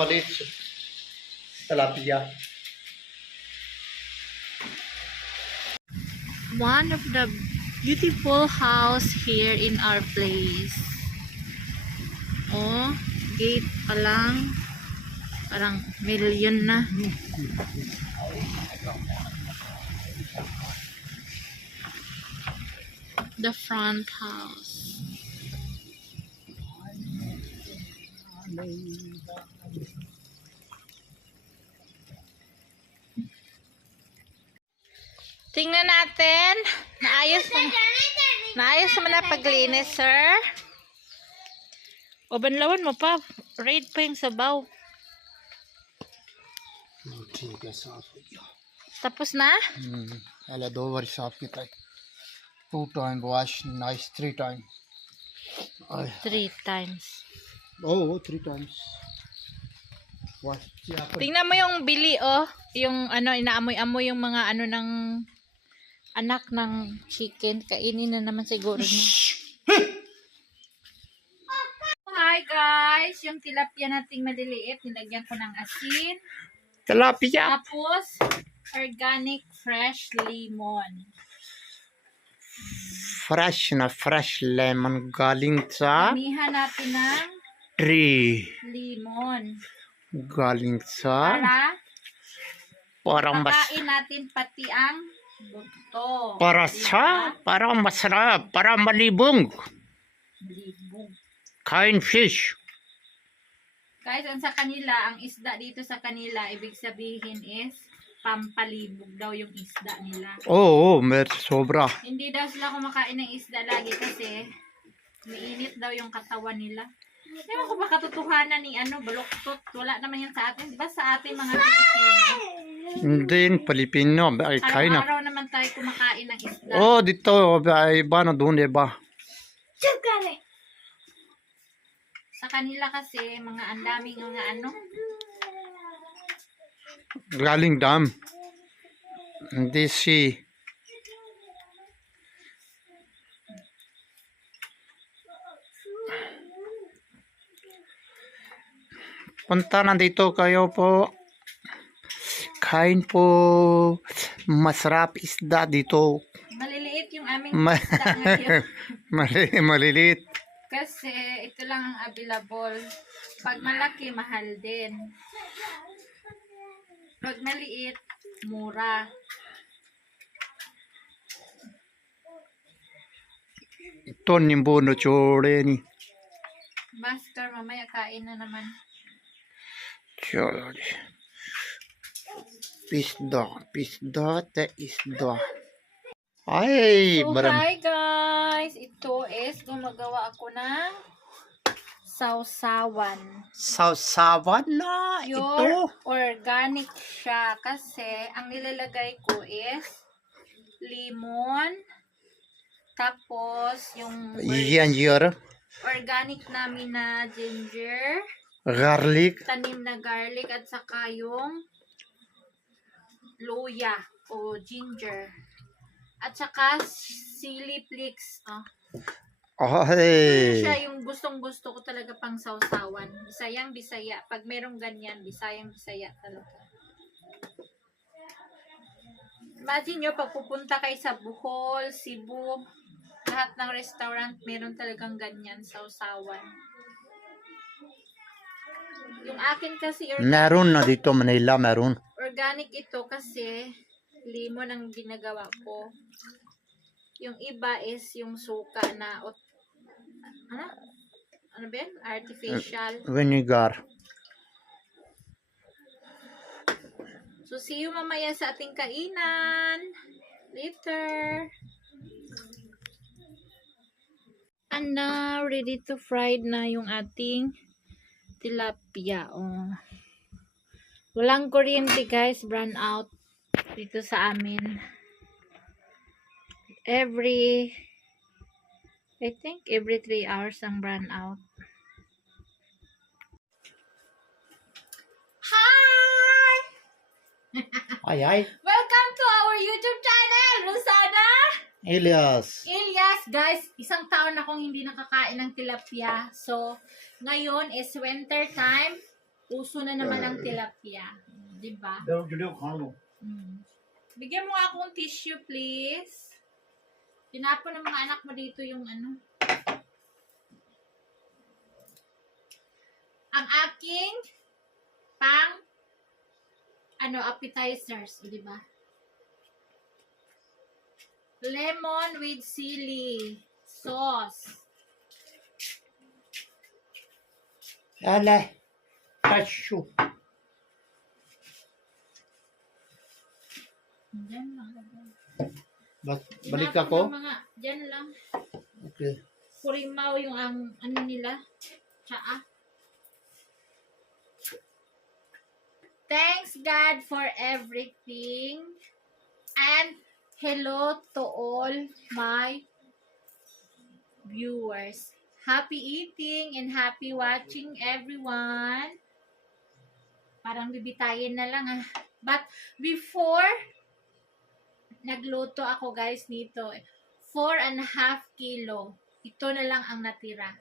maliit. Tilapia. One of the beautiful house here in our place. Oh, gate pa lang. Parang million na. The front house. Tingnan natin. Naayos naman na paglinis, sir. O, banlawan mo pa. Raid pa yung sabaw. ठीक है साफ हो गया. Tapos na? पहले 2 बार साफ किया. 2 time wash, nice 3 time. 3 times. Oh, 3 times. Wash. Tingnan mo yung bili, oh. Yung ano, inaamoy-amoy yung mga ano ng anak ng chicken. Kainin na naman siguro niya. Hi guys! Yung tilapia nating maliliit, nilagyan ko ng asin. Tilapia. Tapos, organic fresh lemon. Fresh na fresh lemon galing sa Damihan natin ng tree. lemon. Galing sa parang pakain natin pati ang buto. para diba? sa parang masarap, para malibong. Malibong. Kain fish. Guys, ang sa kanila, ang isda dito sa kanila, ibig sabihin is pampalibog daw yung isda nila. Oo, sobra. Hindi daw sila kumakain ng isda lagi kasi mainit daw yung katawan nila. Ewan ko ba katotohanan ni baluktot. Wala naman yan sa atin. Diba sa atin mga Pilipino? Hindi, Pilipino. Ay, kain na. Araw-araw naman tayo kumakain ng isda. Oh, dito, iba na doon, iba. Sa kanila kasi, mga andaming mga Galing dam. Hindi si punta na dito kayo po. Kain po. Masarap isda dito. maliliit yung aming isda ngayon. Maliliit. Kasi ito lang ang available. Pag malaki, mahal din. Pag maliit, mura. Ito nimbuno chore ni. Master, mamaya kain na naman. Chore. Isda isda. Ay, So, hi guys! Ito is gumagawa ako ng sausawan. Sausawan na ito. Pure organic siya kasi ang nilalagay ko is lemon, tapos yung Yan yun. organic namin na ginger, Garlic. tanim na garlic, at saka yung luya o ginger. At saka chili flakes. Ay. Siya yung gustong-gusto ko talaga pang sausawan. Bisayang Bisaya. Pag merong ganyan, Bisayang Bisaya talaga. Imagine nyo, pag pupunta kayo sa Bohol, Cebu, lahat ng restaurant, meron talagang ganyan, sausawan. Yung akin kasi, Meron na dito, Manila, meron. organic ito kasi lemon ang ginagawa ko. Yung iba is yung suka na ano ba yan? Artificial. Vinegar. So, see you mamaya sa ating kainan. Later. And now, ready to fried na yung ating tilapia. Oh. Walang kuryente guys. Brown out dito sa amin. I think every 3 hours ang brown out. Hi! Ay. Welcome to our YouTube channel, Rosana! Elias. Elias, guys, isang taon akong hindi nakakain ng tilapia. So, ngayon is winter time. Uso na naman ang tilapia. Diba? Mm. Bigyan mo nga akong tissue, please. Tinapon ng mga anak mo dito yung ano. Ang aking pang appetizers, di ba? Lemon with sili sauce. Ale, cashew. Diyan lang. Balik Tinapon ako? ng mga, diyan lang. Okay. Kurimaw yung ano nila. Tsaa. Thanks God for everything. And hello to all my viewers. Happy eating and happy watching, everyone. Parang bibitayin na lang ah. But before, nagluto ako guys nito. 4.5 kilo. Ito na lang ang natira.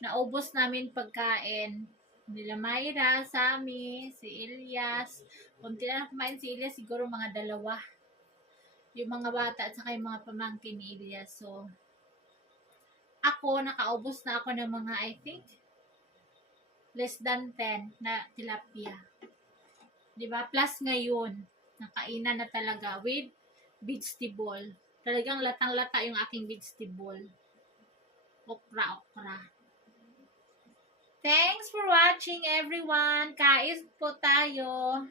Naubos namin pagkain. Nila Mayra, Sammy, si Elias. Kunti na kumain si Elias, siguro mga 2. Yung mga bata at saka yung mga pamangkin ni Elias. So, ako, nakaubos na ako ng mga, I think, less than 10 na tilapia. Diba? Plus ngayon, nakainan na talaga with vegetable. Talagang latang-lata yung aking vegetable. Okra. Thanks for watching, everyone. Kain po tayo.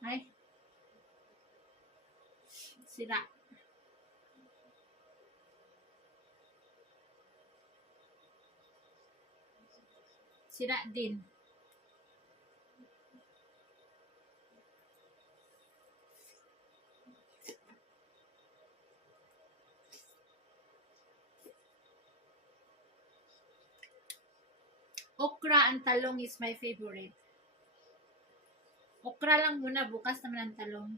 Ay. Sira. Sira din. Okra and talong is my favorite. Okra lang muna, bukas naman ang talong.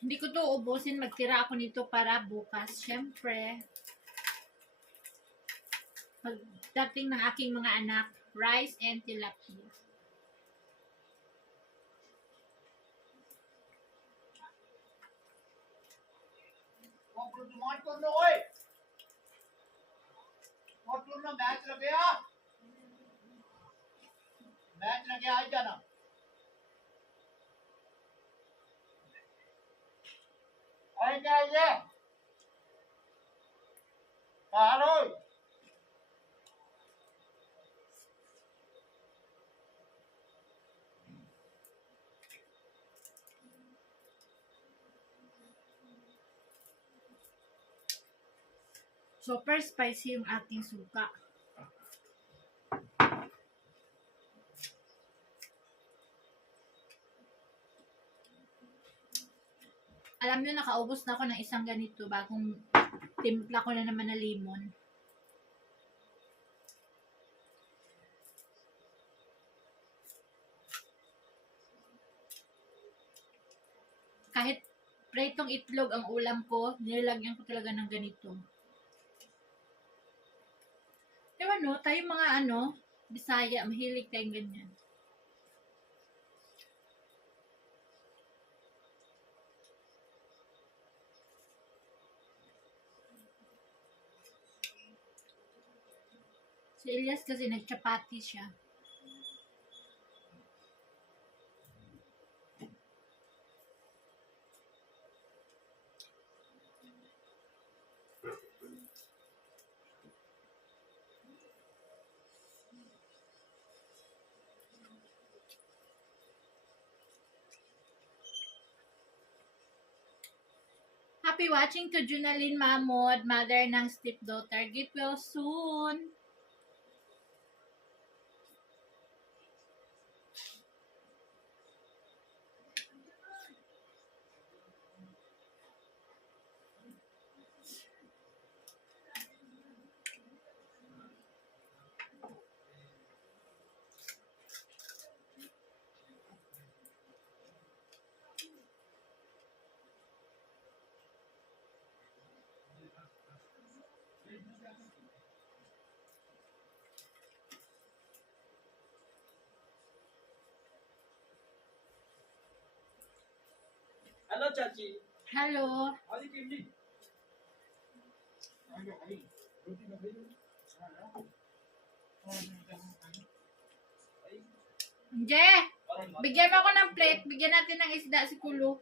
Hindi ko to ubusin, magtira ako nito para bukas. Syempre, pagdating ng aking mga anak, rice and tilapia. Match लगे आज जाना आइए hello Super spicy yung ating suka. Alam nyo, nakaubos na ako ng isang ganito bagong timpla ko na naman na lemon. Kahit pritong itlog ang ulam ko, nilagyan ko talaga ng ganito. Ewan no, tayo mga Bisaya, mahilig tayong ganyan. Si Elias kasi nagchapati siya. Happy watching to Junalyn Mahmud, mother ng stepdaughter. Get well soon. Hello. Je, bigyan mo ako ng plate. Bigyan natin ng isda si Kulo.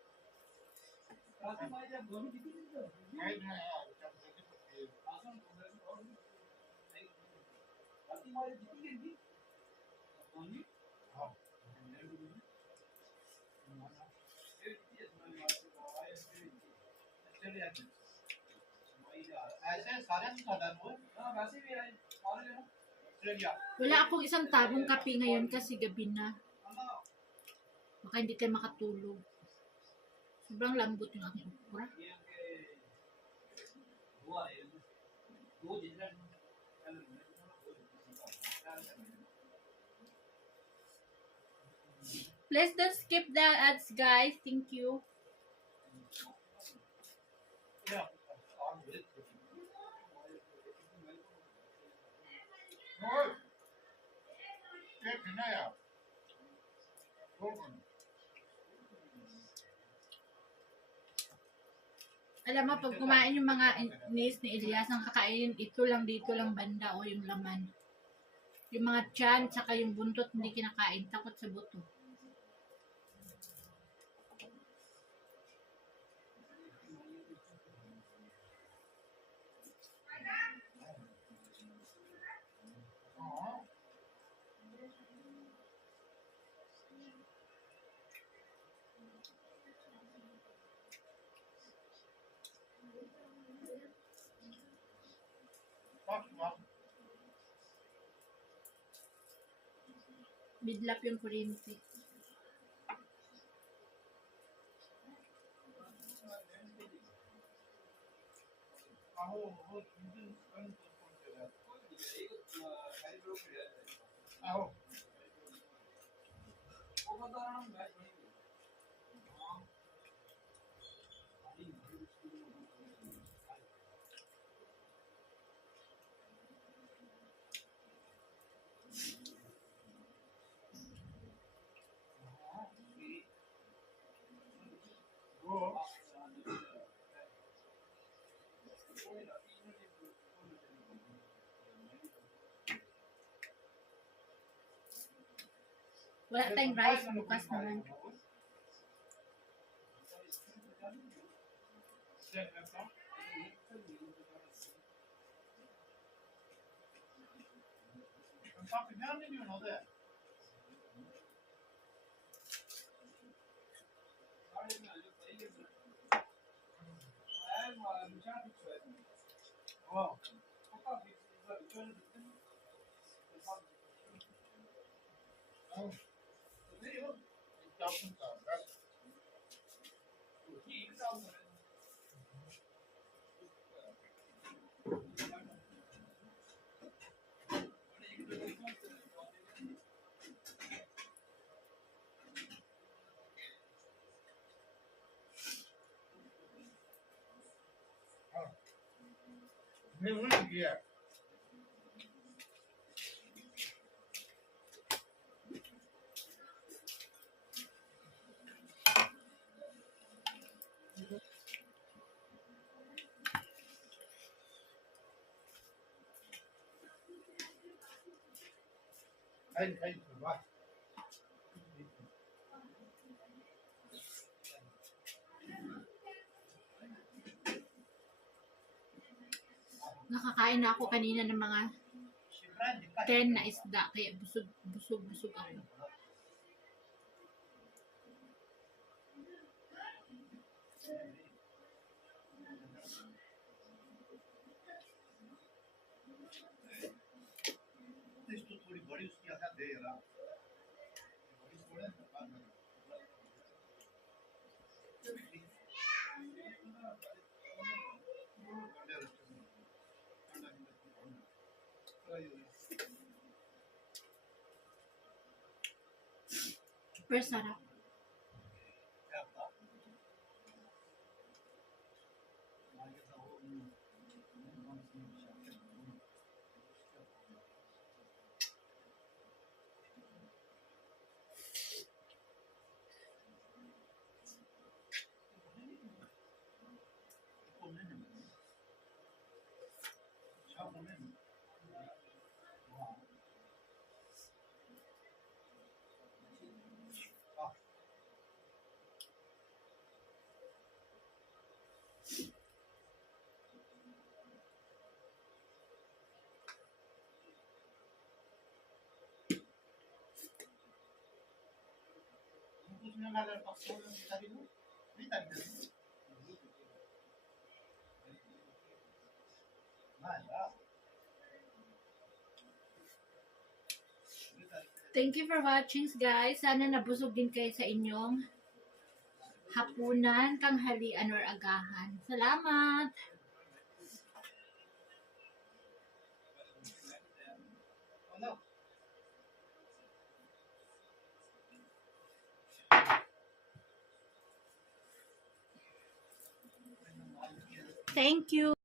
Wala akong isang tabong kape ngayon kasi gabi na. Baka hindi tayo makatulog. Sobrang lambot yung aking okra. Please don't skip the ads, guys. Thank you. Alam mo, pag kumain yung mga niece ni Elias, ang kakainin, ito lang dito lang banda o yung laman. Yung mga tiyan, saka yung buntot, hindi kinakain. Takot sa buto. Bidlap yung kuryente. Wala tayong rice, bukas naman. Nakakain na ako kanina ng mga 10 na isda, kaya busog ako. Super sarap. Thank you for watching, guys. Sana nabusog din kayo sa inyong hapunan, tanghalian, or agahan. Salamat! Thank you!